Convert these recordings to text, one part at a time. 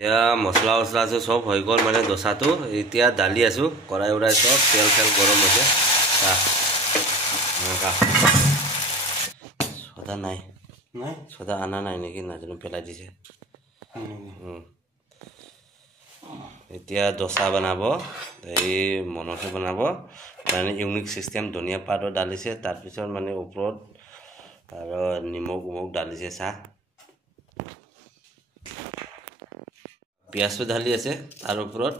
या मसला वसला से सब हो गल माने दोसातो इतिया दाली आसु कड़ाई उड़ाई सब तेल तेल गरम होइसे सदा नाई নাই सदा आना नाई नेकी नाजनो पेलाई दिसे इतिया डोसा बनाबो এই মনতে बनाबो মানে ইউনিক সিস্টেম ধনিয়া পাতো ডালিছে তার পিছৰ মানে ওপৰত আৰু নিমখ উমখ ডালিছে সা পিয়াজটো ঢালি আছে তাৰ ওপৰত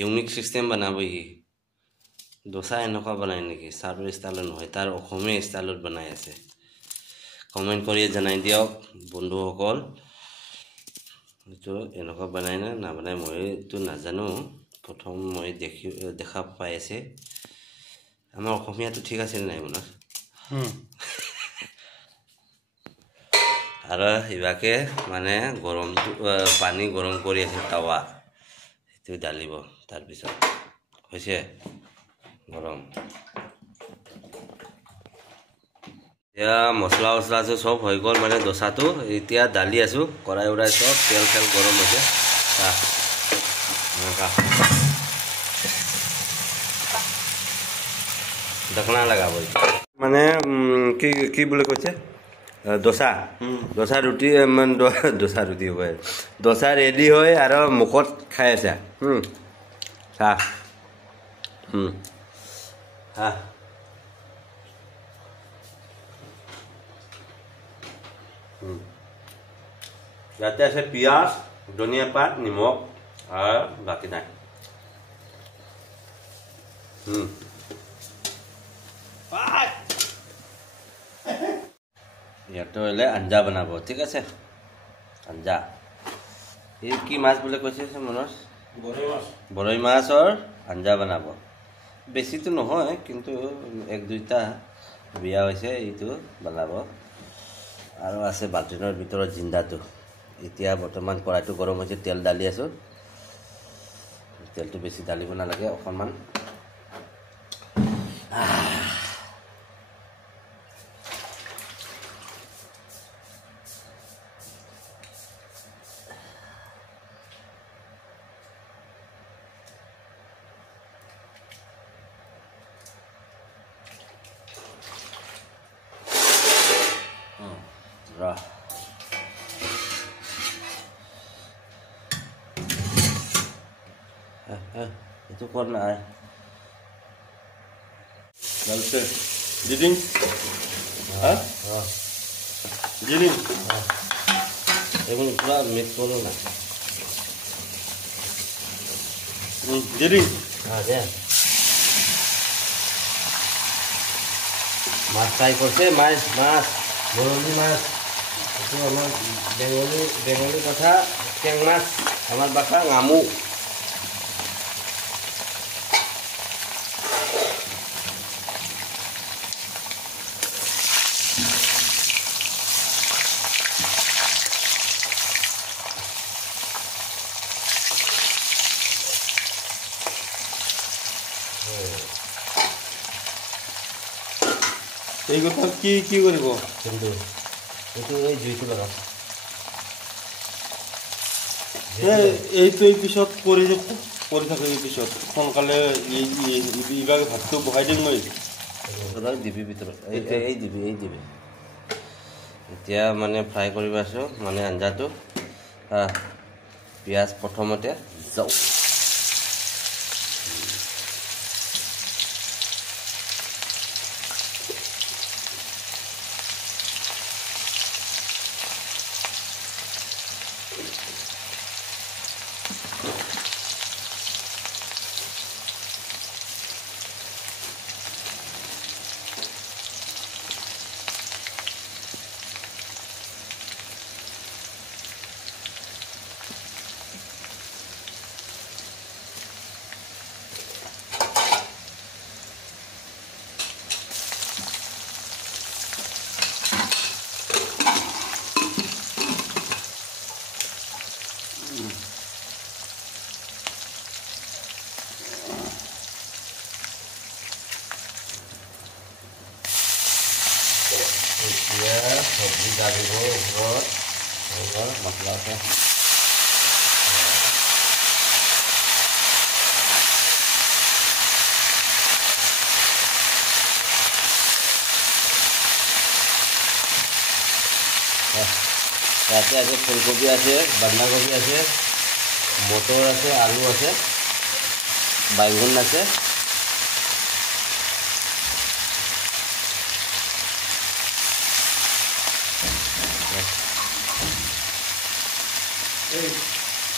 ইউনিক সিস্টেম বনাবো ই ডোসা এনেকুৱা বনাই নেকি সাৰু ষ্টাইলত নহয় তাৰ অসমীয়া ষ্টাইলত বনাই আছে কমেন্ট কৰি জনাই দিয়ক বন্ধুসকল তো এনেকুৱা বনাই না বনাই মই তো নাজানো প্ৰথম মই দেখা পাই আছে আমাৰ অসমীয়াটো ঠিক আছে নাই মনত আৰু ইবাকে মানে গৰম পানী গৰম কৰি আছে তাৱা সেইটো ডালিব তাৰ পিছত হৈছে গৰম या मसला वसला से सब हो गल माने डोसातो इतिया दाली आसु कड़ाई उड़ाई सब तेल तेल गरम होइसे ढकना लगाबो माने की बोले कइसे डोसा डोसा रुटी मन डोसा रुटी होय डोसा रेडी होय आरो मुखत खाय আছে सा हा याते আছে পিয়াজ ধনিয়া পাত নিমখ আর বাকি নাই ইয়াতে হলে আঞ্জা বনাবো ঠিক আছে আঞ্জা এই কি মাছ বলে কৈছে মনস বৰৈ মাছৰ আঞ্জা বনাবো বেছি তো নহয় কিন্তু এক দুইটা বিয়া হৈছে এইটো বনাবো আৰু আছে বাল্টিনৰ ভিতৰত জিন্দাটো এতিয়া বৰ্তমান কড়াইটো গৰম হৈছে তেল ডালি আছো তেলটো বেছি ডালিব নালাগে অকণমান itu korna ay Lalu Jidin ha Jidin ini pula mix kono na Jidin ya mas fry korse mas boroli mas itu amar bengali kotha keng mas amar baka ngamu এই কথা কি কৰিব কিন্তু এইটো এই জুইটো লগাম এইটো পিছত কৰি থাকে পিছত সোনকালে ইভাগে ভাতটো বহাই দিম মই দিবি ভিতৰত এই দিবি এতিয়া মানে ফ্ৰাই কৰিব আছো মানে আঞ্জাটো পিয়াজ প্ৰথমতে যাও সবজি ডালিব ওপৰত মছলা আছে ইয়াতে আছে ফুলকবি আছে, বন্ধাকবি আছে, মটৰ আছে, আলু আছে, বাইগুন আছে,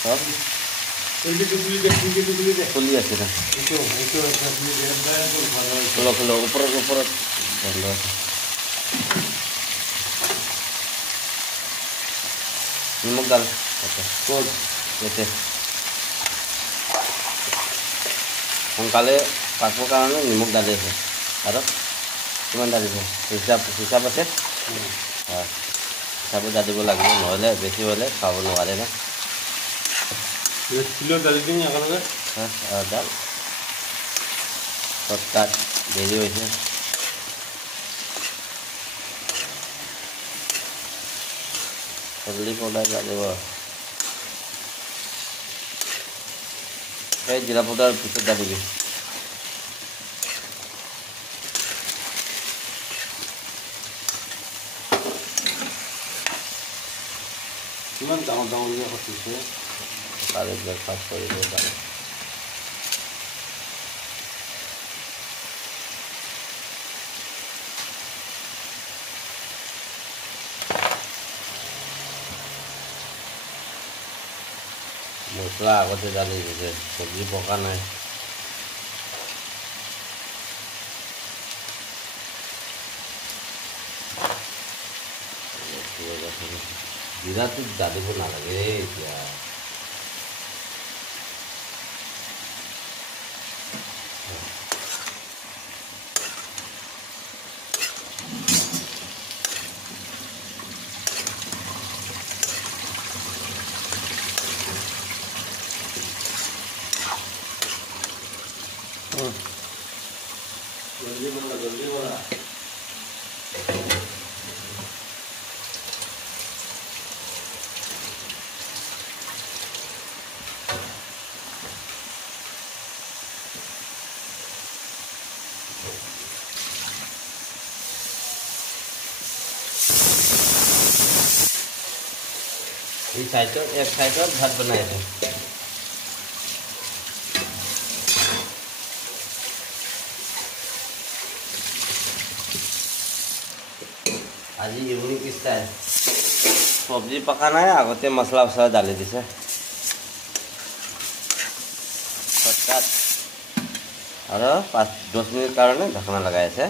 সব ফুলি আছে না খোলো খোলো ওপৰত বন্ধ আছে। নিমখ ডাল ইয়াতে সোনকালে পাকিবৰ কাৰণে নিমখ ডালি আছে। আৰু কিমান ডালিব হিচাপ আছে? হিচাপত ডালিব লাগিব, নহ'লে বেছি হ'লে খাব নোৱাৰে না। ডালি দিম একেলগে ডাল শৰ্টকাট দেৰি হৈছে। হলদি পাউডাৰ লাগিব, সেই জিৰা পাউডাৰ পিছত ডালিবি। কিমান ডাঙৰ ডাঙৰকৈ কাটিছে, তাৰে ব্ৰেকফাষ্ট কৰিব পাৰে। মছলা আগতে ডালি দিছে, চব্জি পকা নাই। জিৰাটো ডালিব নালাগে এতিয়া। জলদি বলা এই সাইডত এক সাইডত ভাত বনাই আছে। আজি ইউনিক ষ্টাইল, চব্জি পকা নাই, আগতে মছলা চছলা ডালি দিছে। শৰ্টকাট আৰু 5-10 মিনিট কাৰণে ঢাকনা লগাই আছে।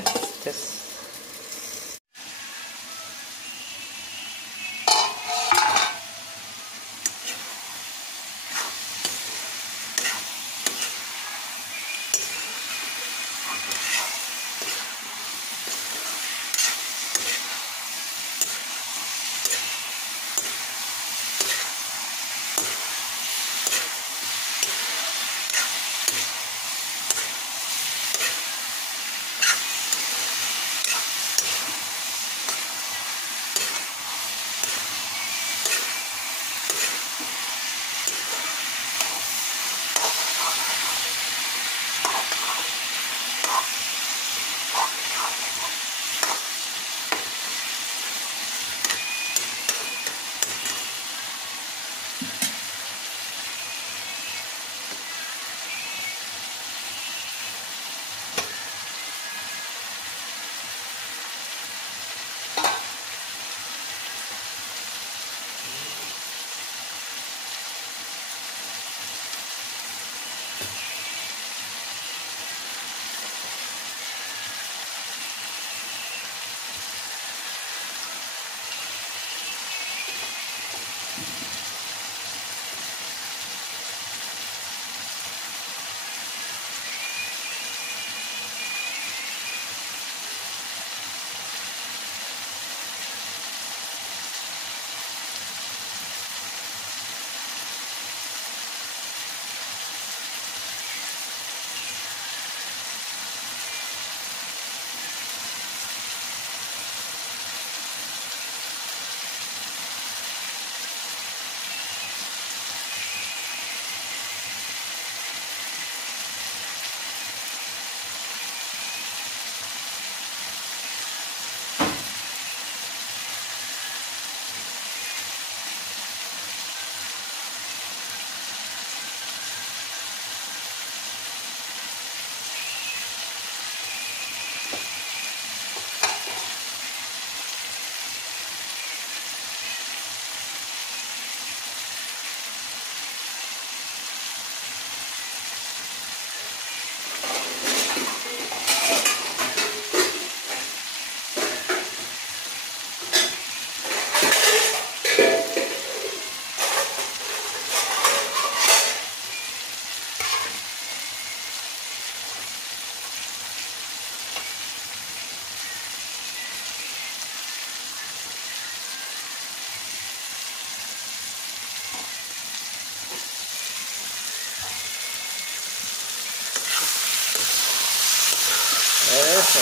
যি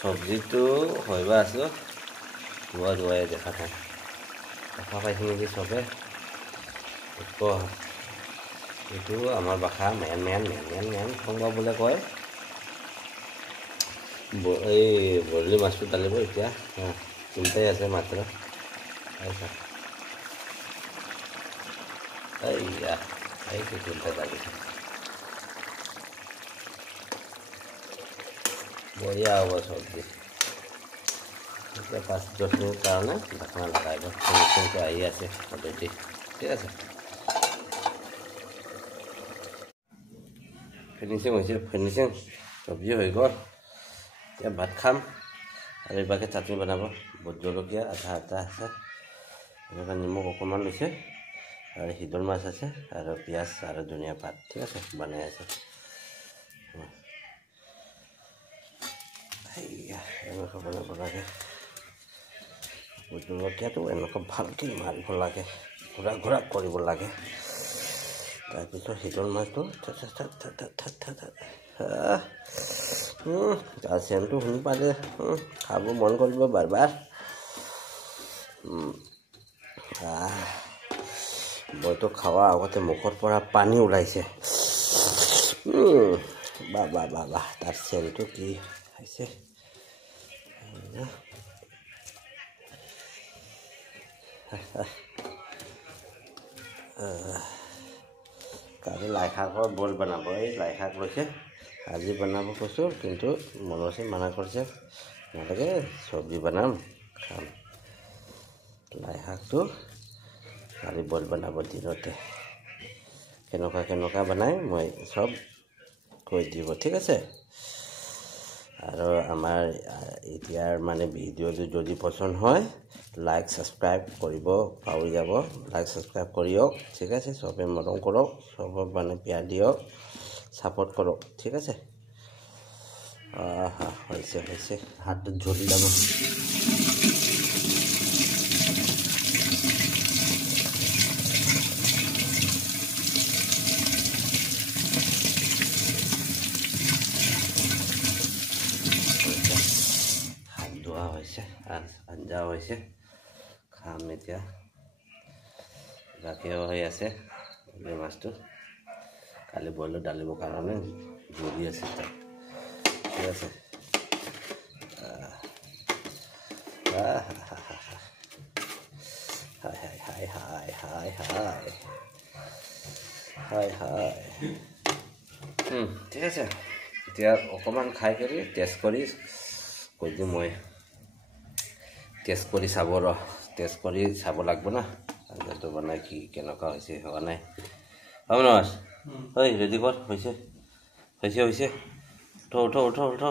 চব্জিটো হয়বা আছোঁ ধোৱাই দেখা নাই দেখা পাইছে নেকি চবে এইটো আমাৰ ভাষা মেন সংবা বোলে কয় এই বৰলি মাছটো ডালিব এতিয়া চিন্তাই আছে মাত্ৰ এইটো চিন্তা ডালিছে বঢ়িয়া হ'ব চব্জি এতিয়া 5-10 মিনিট কাৰণে ঢাকনা লগাই দিওঁ ফিনিচিংটো আহি আছে অলৰেডি ঠিক আছে ফিনিচিং চব্জি হৈ গ'ল এতিয়া ভাত খাম আৰু এইভাগে চাটনি বনাব ভোট জলকীয়া আধা আছে এনেকুৱা নিমখ অকণমান লৈছে আৰু শিদল মাছ আছে আৰু পিঁয়াজ আৰু ধনিয়া পাত ঠিক আছে বনাই আছে এনেকুৱা বনাব লাগে ভোট জলকীয়াটো এনেকুৱা ভালকৈ মাৰিব লাগে ঘূৰা কৰিব লাগে তাৰপিছত শিদল মাছটো চেনটো শুনি পালে খাব মন কৰিব বাৰ মইতো খাৱা আগতে মুখৰ পৰা পানী ওলাইছে বাহ তাৰ চেনটো কি হৈছে কালি লাই শাকৰ বইল বনাব এই লাই শাক লৈছে আজি বনাব কৈছোঁ কিন্তু মনছে মানা কৰিছে নালাগে চব্জি বনাম খাম লাই শাকটো কালি বইল বনাব দিনতে কেনেকুৱা বনাই মই চব কৈ দিব ঠিক আছে আৰু আমাৰ এতিয়াৰ মানে ভিডিঅ'টো যদি পচন্দ হয় লাইক ছাবস্ক্ৰাইব কৰিব পাহৰি যাব লাইক ছাবস্ক্ৰাইব কৰিয়ক ঠিক আছে চবে মৰম কৰক চবক মানে পিয়াৰ দিয়ক ছাপোৰ্ট কৰক ঠিক আছে হৈছে হাতটো জ্বলি যাব হাত ধোৱা হৈছে আঞ্জা হৈছে খাম এতিয়া বাকী হৈ আছে মাছটো কালি বইলত ডালিবৰ কাৰণে জুৰি আছে তাত ঠিক আছে ঠিক আছে এতিয়া অকণমান খাই কৰি টেষ্ট কৰি কৈ দিওঁ মই টেষ্ট কৰি চাব লাগিব না আঞ্জাটো বনাই কি কেনেকুৱা হৈছে হোৱা নাই হ'ব নহয় ঐ ৰেডি কৰ হৈছে উঠ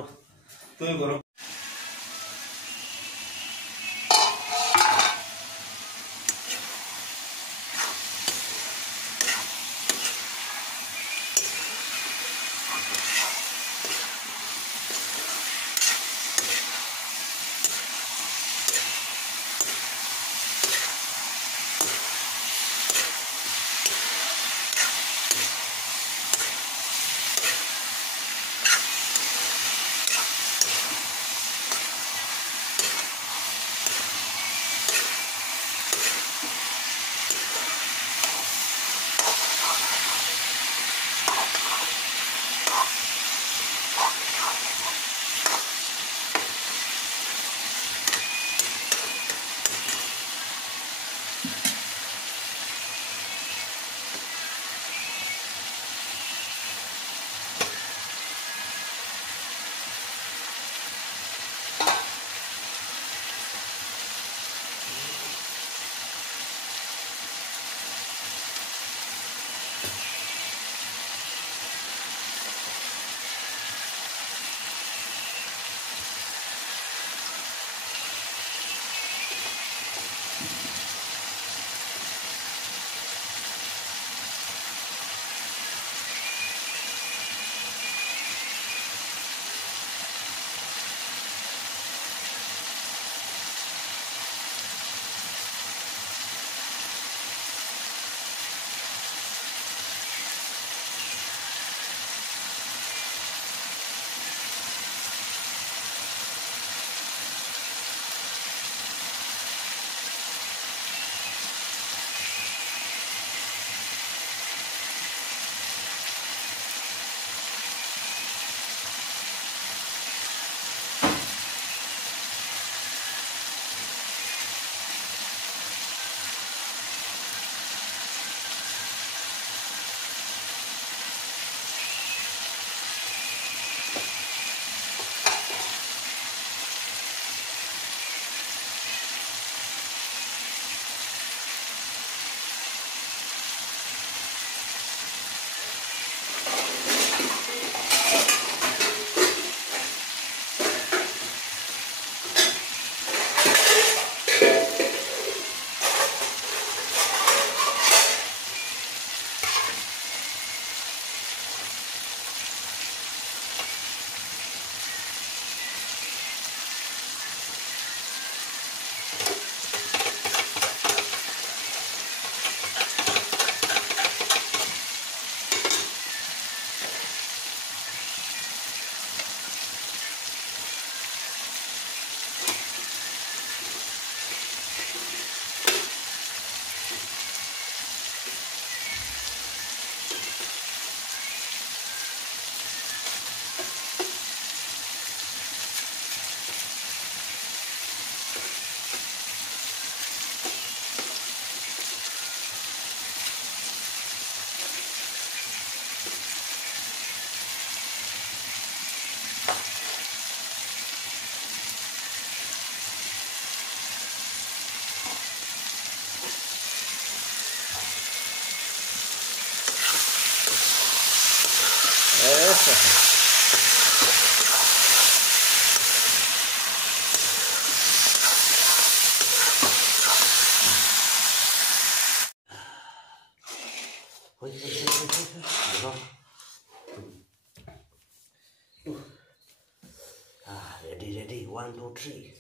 ready 1 2 3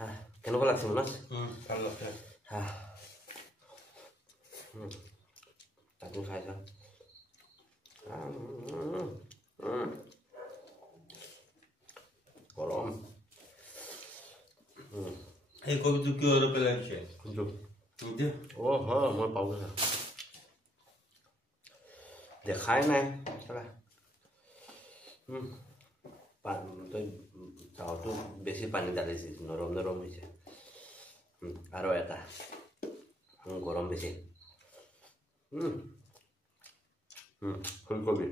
হা কেনেকুৱা লাগছে মনত ভাল লাগছে হা তাতো খাই যা গৰম এই কবিটো কিয় আৰু পেলাই দিছে ও হয় মই পাবো দেখাই নাই চালা তই চাউলটো বেছি পানী ঢালিছিস নৰম নৰম হৈছে আৰু এটা গৰম বেছি ফুলকবি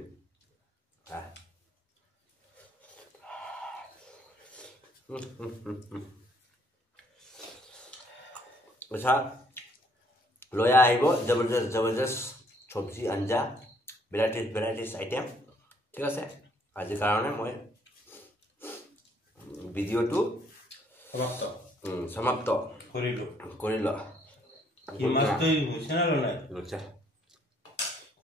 আচ্ছা লৈ আহিব জবৰদস্ত জবৰদস্ত চব্জি আঞ্জা ভেৰাইটিজ আইটেম ঠিক আছে আজিৰ কাৰণে মই ভিডিঅ'টো সমাপ্ত কৰিলো কি মাছ তৈৰি হৈছে না নাই বুঝছা